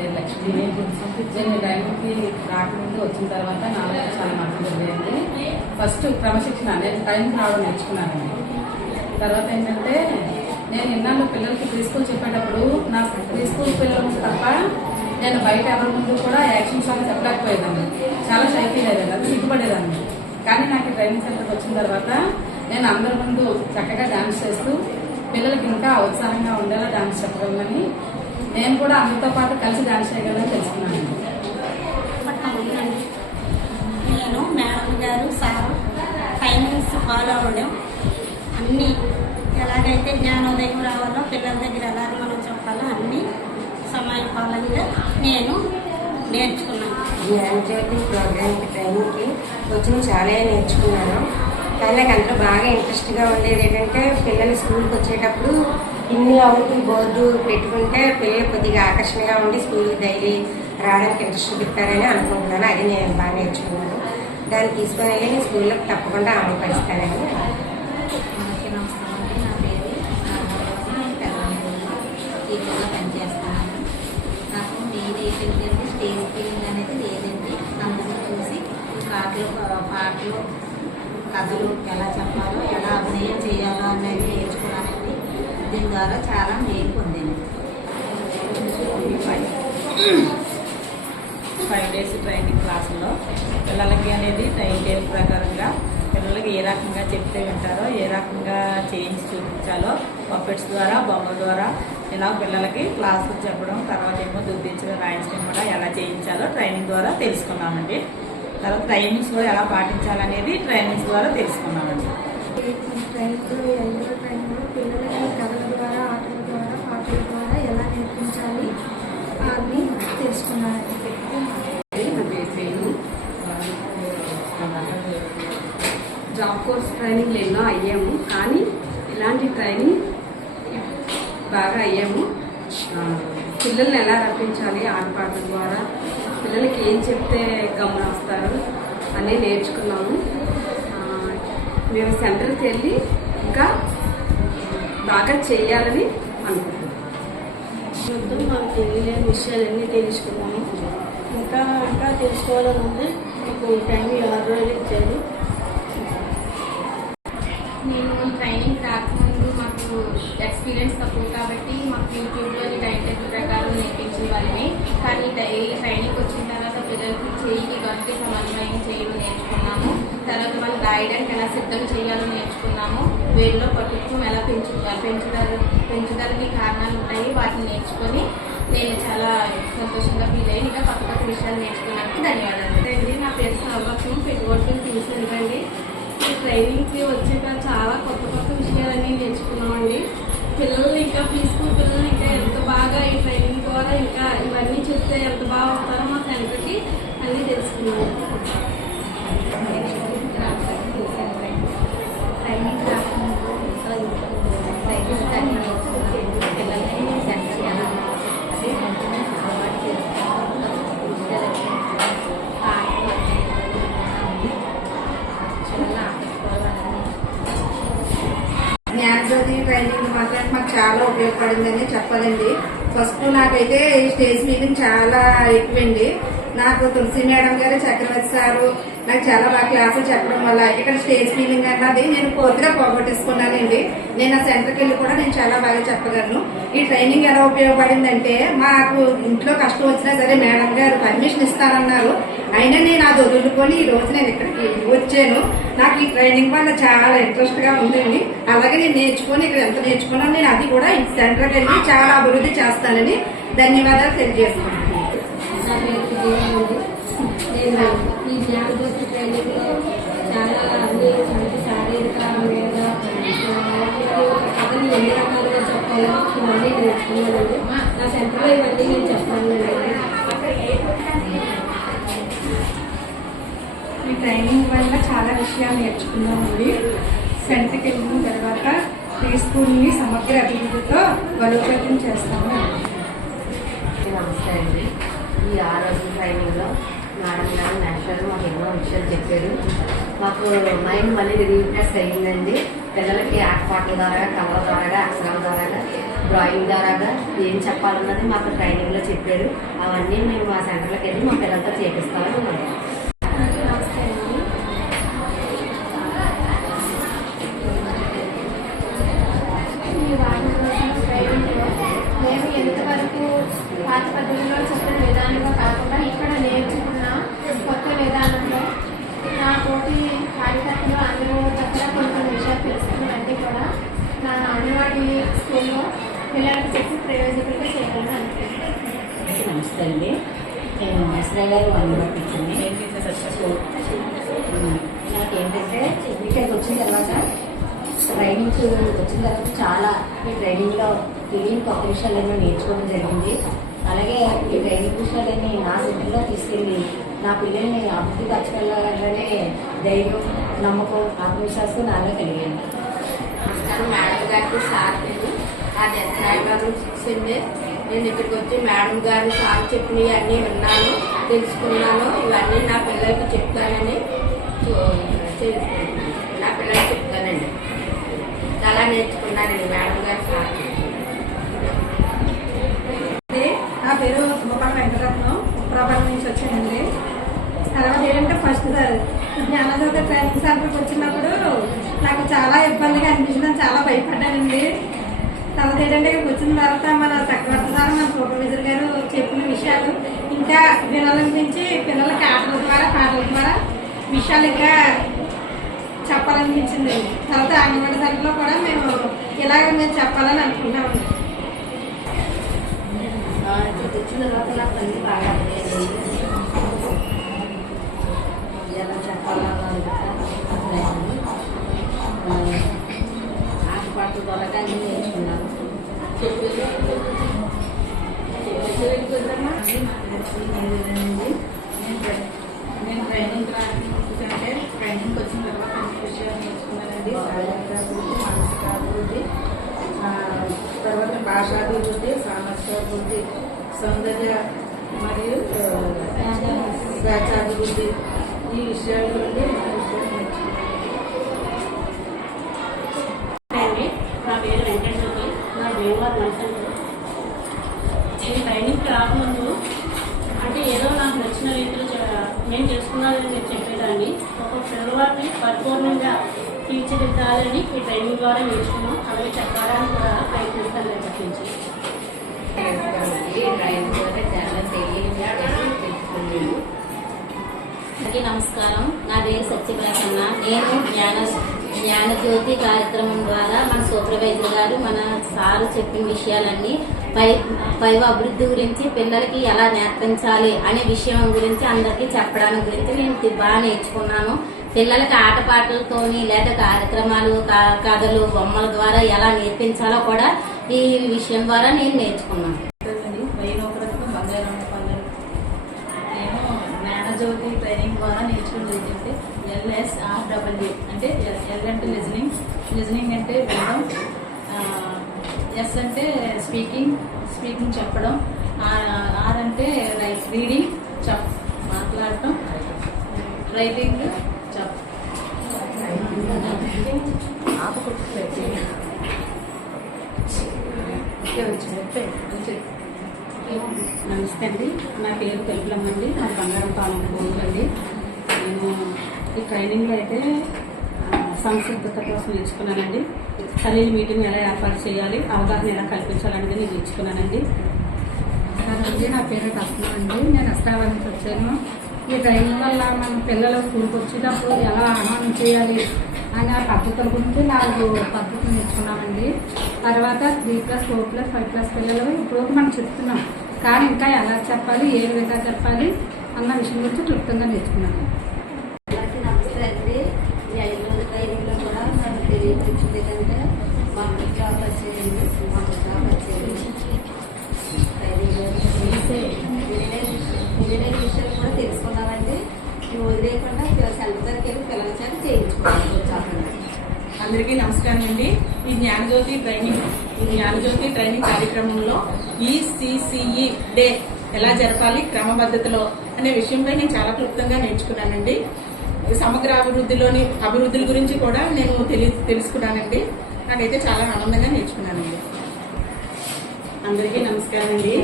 పేరు లక్ష్మి. నేను డ్రైవింగ్కి రాకముందు వచ్చిన తర్వాత నాలో చాలా మార్పులు జరిగాయండి. ఫస్ట్ క్రమశిక్షణ, నేను టైం రావడం నేర్చుకున్నానండి. తర్వాత ఏంటంటే నేను ఇన్నాళ్ళు పిల్లలకి ప్రీ స్కూల్ చెప్పేటప్పుడు నా ప్రీ స్కూల్ పిల్లలకు తప్ప నేను బయట ఎవరి ముందు కూడా యాక్షన్ సాంగ్ చెప్పలేకపోయేదాన్ని. చాలా షై ఫీల్ అయ్యేదాన్ని, సిగ్గుపడేదాన్ని. కానీ నాకు డ్రైవింగ్ సెంటర్కి వచ్చిన తర్వాత నేను అందరి ముందు చక్కగా డాన్స్ చేస్తూ పిల్లలకి ఇంకా ఉత్సాహంగా ఉండేలా డాన్స్ చెప్పగలమని, నేను కూడా అందరితో పాటు కలిసి డాన్స్ చేయగలని తెలుసుకున్నాను. నేను మేడం గారు సార్ టైమింగ్స్ ఫాలో అవ్వడం, అన్నీ ఎలాగైతే జ్ఞానోదయం రావాలో పిల్లల దగ్గర ఎలాగ మనం చెప్పాలో అన్నీ సమయపాలనగా నేను నేర్చుకున్నాను. జ్ఞానజ్యోతి ప్రోగ్రామ్కి ట్రైనింగ్కి వచ్చి చాలా నేర్చుకున్నాను. కానీ నాకు అంతా బాగా ఇంట్రెస్ట్గా ఉండేది ఏంటంటే పిల్లలు స్కూల్కి వచ్చేటప్పుడు ఇన్ని అవుట్ బోర్డు పెట్టుకుంటే పిల్లలు కొద్దిగా ఆకర్షణగా ఉండి స్కూల్కి డైలీ రావడానికి ఇంట్రెస్ట్ చూపిస్తారని అనుకుంటున్నాను. అది నేను బాగా నేర్చుకున్నాను. దాన్ని తీసుకొని వెళ్ళి నేను స్కూల్లో తప్పకుండా అమలు పరుస్తానని. పనిచేస్తున్నాను. నాకు మెయిన్ ఏంటంటే స్టేజ్ ఫీలింగ్ అనేది లేదండి. అందరూ చూసి పాటలు కథలు ఎలా చెప్పాలో, ఎలా అభినయం చేయాలో అనేది నేర్చుకున్నానండి. దీని ద్వారా చాలా మేలు పొందింది. 5 days ట్రైనింగ్ క్లాసుల్లో పిల్లలకి అనేది టైం టేబుల్ ప్రకారంగా పిల్లలకి ఏ రకంగా చెప్తే వింటారో, ఏ రకంగా చేయించి చూపించాలో పప్పెట్స్ ద్వారా, బొమ్మల ద్వారా ఇలా పిల్లలకి క్లాసులు చెప్పడం, తర్వాత ఏమో దుద్దించడం, రాయించడం కూడా ఎలా చేయించాలో ట్రైనింగ్ ద్వారా తెలుసుకున్నామండి. తర్వాత టైమింగ్స్ కూడా ఎలా పాటించాలనేది ట్రైనింగ్స్ ద్వారా తెలుసుకున్నామండి. పిల్లలకి కథల ద్వారా, ఆటల ద్వారా, పాటల ద్వారా ఎలా నేర్పించాలి అని తెలుసుకున్నాను. జాబ్ కోర్స్ ట్రైనింగ్లు ఎన్నో అయ్యాము, కానీ ఇలాంటి ట్రైనింగ్ బాగా అయ్యాము. పిల్లల్ని ఎలా రప్పించాలి ఆటపాటల ద్వారా, పిల్లలకి ఏం చెప్తే గమనిస్తారు అని నేర్చుకున్నాము. మేము సెంటర్కి వెళ్ళి ఇంకా బాగా చేయాలని అనుకుంటున్నాం. మాకు తెలియలేని విషయాలన్నీ తెలుసుకున్నాము. ఇంకా తెలుసుకోవాలని ఉంది. మాకు టైం 6 రోజులు ఇచ్చారు. నేను ట్రైనింగ్ రాకముందు మాకు ఎక్స్పీరియన్స్ తక్కువ కాబట్టి మాకు యూట్యూబ్లోని టైం టేబుల్ ప్రకారం నేర్పించే వాళ్ళని. కానీ ఈ ట్రైనింగ్ వచ్చిన తర్వాత పిల్లలకి చేయికి గట్టి సమన్వయం చేయడం నేర్చుకున్నాము. తర్వాత మనం రాయడానికి ఎలా సిద్ధం చేయాలో నేర్చుకున్నాము. వేడిలో పట్టుత్వం ఎలా పెంచడానికి కారణాలు ఉంటాయి, వాటిని నేర్చుకొని నేను చాలా సంతోషంగా ఫీల్ అయ్యి ఇంకా కొత్త కొత్త విషయాలు నేర్చుకున్నందుకు ధన్యవాదాలు అండి. నా పేరు సౌభాగ్యం, పెట్టుబడులు తీసుకెళ్ళండి. ఈ ట్రైనింగ్కి వచ్చాక చాలా కొత్త కొత్త విషయాలన్నీ నేర్చుకున్నామండి. పిల్లలు ఇంకా ప్రీ స్కూల్ పిల్లలు ఇంకా ఎంత బాగా ఈ ట్రైనింగ్ ద్వారా ఇంకా ఇవన్నీ చూస్తే ఎంత బాగా వస్తారో మా సెంటర్కి అన్నీ తెలుసుకున్నాము. ట్రైనింగ్ రాకముందు పిల్లల్ని సెంటర్ ఎలా జ్ఞానజ్యోతి ట్రైనింగ్ మాత్రం మాకు చాలా ఉపయోగపడిందని చెప్పాలండి. ఫస్ట్ నాకైతే ఈ స్టేజ్ మీటింగ్ చాలా ఎక్కువండి. నాకు తులసి మేడం గారు, చక్రవర్తి సారు నాకు చాలా బాగా క్లాసులు చెప్పడం వల్ల ఇక్కడ స్టేజ్ ఫీలింగ్ అన్నది నేను పూర్తిగా పోగొట్టేసుకున్నానండి. నేను ఆ సెంటర్కి వెళ్ళి కూడా నేను చాలా బాగా చెప్పగలను. ఈ ట్రైనింగ్ ఎలా ఉపయోగపడిందంటే, మాకు ఇంట్లో కష్టం వచ్చినా సరే మేడం గారు పర్మిషన్ ఇస్తారన్నారు. అయినా నేను అది వదులుకొని ఈ రోజు నేను ఇక్కడికి వచ్చాను. నాకు ఈ ట్రైనింగ్ వల్ల చాలా ఇంట్రెస్ట్ గా ఉందండి. అలాగే నేను నేర్చుకొని ఇక్కడ ఎంత నేర్చుకున్నాను, నేను అది కూడా ఈ సెంటర్కి వెళ్ళి చాలా అభివృద్ధి చేస్తానని ధన్యవాదాలు తెలియజేస్తున్నాను. నేను ఈ జ్ఞానజ్యోతి ట్రైనింగ్లో చాలా అన్ని శారీరక మీద కథని ఎన్ని రకాలుగా చెప్పాలో ఇవన్నీ నేర్చుకున్నానండి. నా సెంటర్లో ఇవన్నీ నేను చెప్పాను. ఈ ట్రైనింగ్ వల్ల చాలా విషయాలు నేర్చుకున్నామండి. సెంటర్కి వెళ్ళిన తర్వాత ప్రీ స్కూల్ని సమగ్ర అభివృద్ధితో బలోపేతం చేస్తాము. నమస్తే అండి. ఈ 6 రోజుల ట్రైనింగ్లో మేడం గారు, నేషనల్ మాకు ఎన్నో విషయాలు చెప్పారు. మాకు మైండ్ మళ్ళీ రీఫ్రెష్ అయ్యిందండి. పిల్లలకి ఆటపాటల ద్వారా, కళల ద్వారా, అక్షరాల ద్వారా డ్రాయింగ్ ద్వారాగా ఏం చెప్పాలన్నది మాకు ట్రైనింగ్లో చెప్పారు. అవన్నీ మేము మా సెంటర్లోకి వెళ్ళి మా పిల్లలతో చేపిస్తామని ఉన్నాం. నమస్తే అండి. ఈ వారం రోజుల ట్రైనింగ్లో మేము ఎంతవరకు పాత పద్ధతిలో చెప్పిన విధానంలో కాకుండా ఇక్కడ నేర్చుకున్న కొత్త విధానంలో నా తోటి కార్యకర్తలు అందరూ దగ్గర కొన్ని విషయాలు తెలుసుకున్నవన్నీ కూడా నా అంగన్వాడీ స్కూల్లో పిల్లలకు చెప్పి ప్రయోజకులుగా చేయాలని అనుకుంటున్నాను. నమస్తే అండి, నేను ఎస్ఐ గారు అనుమతించింది. నాకేంటంటే ఇక్కడికి వచ్చిన తర్వాత ట్రైనింగ్ వచ్చిన తర్వాత చాలా ఈ ట్రైనింగ్లో తెలియని కొత్త విషయాలన్నీ నేర్చుకోవడం జరిగింది. అలాగే ఈ ట్రైనింగ్ విషయాలన్నీ నా సెంటర్లో తీసుకెళ్ళి నా పిల్లల్ని అభివృద్ధి పరచగలగానే ధైర్యం, నమ్మకం, ఆత్మవిశ్వాసం నాలో కలిగాను. నమస్కారం మేడం గారికి, సార్ అది ఎస్ఐ గారు ఇచ్చింది. నేను ఇక్కడికి వచ్చి మేడం గారు సార్ చెప్పినవి అన్నీ విన్నాను, తెలుసుకున్నాను. ఇవన్నీ నా పిల్లలకి చెప్తానని నా పిల్లలకి చెప్తానండి. చాలా నేర్చుకున్నానండి మేడం గారు సార్. నా పేరు గోపాల వెంకటరత్నం, ఉత్తరాబాద్ నుంచి వచ్చానండి. తర్వాత ఏంటంటే ఫస్ట్ సార్ జ్ఞానజ్యోతి ట్రైనింగ్ సెంటర్కి వచ్చినప్పుడు నాకు చాలా ఇబ్బందిగా అనిపించింది, చాలా భయపడ్డానండి. తర్వాత ఏంటంటే ఇక్కడికి వచ్చిన తర్వాత మన చక్రవర్తి సార్, మన సూపర్వైజర్ గారు చెప్పిన విషయాలు ఇంకా వినాలనిపించి పిల్లలకి ఆటల ద్వారా పాటల ద్వారా విషయాలు ఇంకా చెప్పాలనిపించింది. తర్వాత అంగన్వాడీ సెంటర్లో కూడా మేము ఇలాగ మేము చెప్పాలని అనుకుంటున్నామండి. వచ్చిన తర్వాత నాకు అన్ని బాగా అర్థమైంది. ఎలా చెప్పాలని ఆటపాటల ద్వారా అన్ని నేర్చుకున్నాను. నేను ట్రైనింగ్ రాకుంటే ట్రైనింగ్ వచ్చిన తర్వాత అన్ని విషయాలు నేర్చుకున్నానండి. అభివృద్ధి, తర్వాత భాషాభివృద్ధి, సామర్థ్యాభివృద్ధి, సౌందర్య మరియు రాజ్యాభివృద్ధి, ఈ విషయాల గురించి నా పేరు వెంకటేశ్వరి, నా దేవారు నర్సరీ. నేను ట్రైనింగ్కి రాకముందు అంటే ఏదో నాకు నచ్చిన రీతిలో నేను చేసుకున్నానని నేను చెప్పేదాన్ని. ఒక పిల్లవాడిని పరిపూర్ణంగా తీర్చిదిద్దాలని ఈ ట్రైనింగ్ ద్వారా నేర్చుకున్నాం. అలాగే చెప్పడానికి కూడా ప్రయత్నిస్తాను ఎప్పటి నుంచి. ట్రైనింగ్ ద్వారా చాలా తెలుసుకున్నాను. అందరికీ నమస్కారం. నా పేరు సత్యప్రసన్న. నేను జ్ఞానజ్యోతి కార్యక్రమం ద్వారా మన సూపర్వైజర్ గారు, మన సారు చెప్పిన విషయాలన్నీ పై అభివృద్ధి గురించి, పిల్లలకి ఎలా నేర్పించాలి అనే విషయం గురించి అందరికీ చెప్పడానికి గురించి నేను బాగా నేర్చుకున్నాను. పిల్లలకి ఆటపాటలతోని లేదా కార్యక్రమాలు, కథలు, బొమ్మల ద్వారా ఎలా నేర్పించాలో కూడా ఈ విషయం ద్వారా నేను నేర్చుకున్నాను. నేను జ్ఞానజ్యోతి ట్రైనింగ్ ద్వారా నేర్చుకున్నది ఏంటంటే LSRW అంటే ఎల్ అంటే లిజనింగ్ అంటే వినడం, ఎస్ అంటే స్పీకింగ్ చెప్పడం, ఆర్ అంటే రీడింగ్ మాట్లాడటం, రైటింగ్ నమస్తే అండి, నా పేరు తెలుపులమ్మండి, నా బంగారం పాలన అండి. నేను ఈ ట్రైనింగ్లో అయితే సంసిద్ధత కోసం నేర్చుకున్నానండి. ఖలీల్ మీటింగ్ ఎలా ఏర్పాటు చేయాలి, అవగాహన ఎలా కల్పించాలనేది నేను నేర్చుకున్నానండి. నా పేరు రత్న అండి, నేను అష్టావరం నుంచి వచ్చాను. ఈ ట్రైనింగ్ వల్ల మన పిల్లలు స్కూల్కి వచ్చేటప్పుడు ఎలా ఆహ్వానం చేయాలి అనే పద్ధతుల గురించి 4 పద్ధతులు నేర్చుకున్నామండి. తర్వాత 3+4+, 5+ పిల్లలు ఇప్పుడు మనం చెప్తున్నాం, కానీ ఇంకా ఎలా చెప్పాలి, ఏ విధంగా చెప్పాలి అన్న విషయం గురించి క్లుప్తంగా నేర్చుకున్నాము. నమస్తే అండి. ఈ 5 రోజుల ట్రైనింగ్లో కూడా నాకు తెలియపించింది ఏంటంటే మాకు జాబ్ వచ్చేది, ఇంజనీరింగ్ విషయాలు కూడా తెలుసుకున్నామండి. మేము వదిలేకుండా సెంటర్ దగ్గరికి వెళ్ళి పిల్లల చేత చేయించుకోవాలి. అందరికీ నమస్కారం అండి. ఈ జ్ఞానజ్యోతి ట్రైనింగ్ కార్యక్రమంలో ECCE డే ఎలా జరపాలి క్రమపద్ధతిలో అనే విషయంపై నేను చాలా క్లుప్తంగా నేర్చుకున్నానండి. సమగ్ర అభివృద్ధుల గురించి కూడా నేను తెలుసుకున్నానండి. నాకైతే చాలా ఆనందంగా నేర్చుకున్నానండి. అందరికీ నమస్కారం అండి.